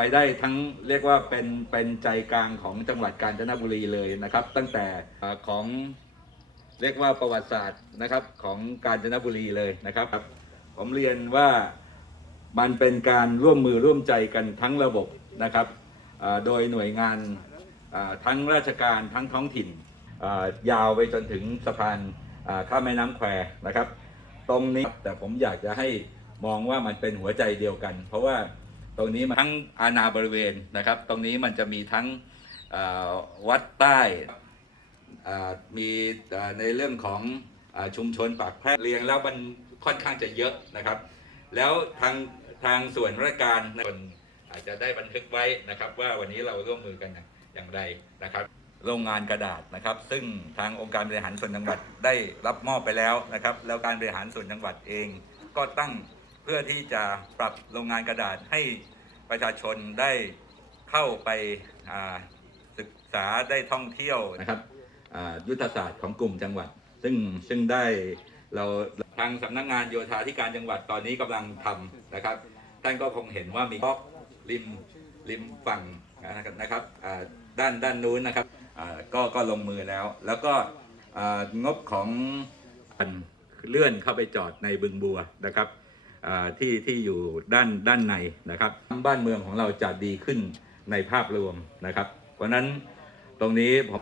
ไปได้ทั้งเรียกว่าเป็นเป็นใจกลางของจังหวัดกาญจนบุรีเลยนะครับ ตั้งแต่ของเรียกว่าประวัติศาสตร์นะครับของกาญจนบุรีเลยนะครับ ผมเรียนว่ามันเป็นการร่วมมือร่วมใจกันทั้งระบบนะครับโดยหน่วยงานทั้งราชการทั้งท้องถิ่นยาวไปจนถึงสะพานอ่าข้ามแม่น้ำแควนะครับ ตรงนี้แต่ผมอยากจะให้มองว่ามันเป็นหัวใจเดียวกัน เพราะว่า ตรงนี้มันทั้งอาณาบริเวณนะครับ ตรงนี้มันจะมีทั้งวัดใต้มีในเรื่องของอชุมชนปากแพรกเรียงแล้วมันค่อนข้างจะเยอะนะครับ แล้วทางทางส่วนราชการคนอาจจะได้บันทึกไว้นะครับ ว่าวันนี้เราร่วมมือกันอย่างไรนะครับ โรงงานกระดาษนะครับ ซึ่งทางองค์การบริหารส่วนจังหวัดได้รับมอบไปแล้วนะครับ แล้วการบริหารส่วนจังหวัดเองก็ตั้ง พื่อที่จะปรับโรงงานกระดาษให้ประชาชนได้เข้าไปศึกษาได้ท่องเที่ยวนะครับยุทธศาสตร์ของกลุ่มจังหวัด ซึ่งซึ่งได้เราทางสำนักงานโยธาธิการจังหวัดตอนนี้กำลังทำนะครับ ท่านก็คงเห็นว่ามีบล็อกริมริมฝั่งนะครับด้านด้านนู้นนะครับก็ก็ลงมือแล้ว แล้วก็งบของเลื่อนเข้าไปจอดในบึงบัวนะครับ ที่ที่อยู่ด้านด้านในนะครับ บ้านเมืองของเราจะดีขึ้นในภาพรวมนะครับ เพราะนั้นตรงนี้ผม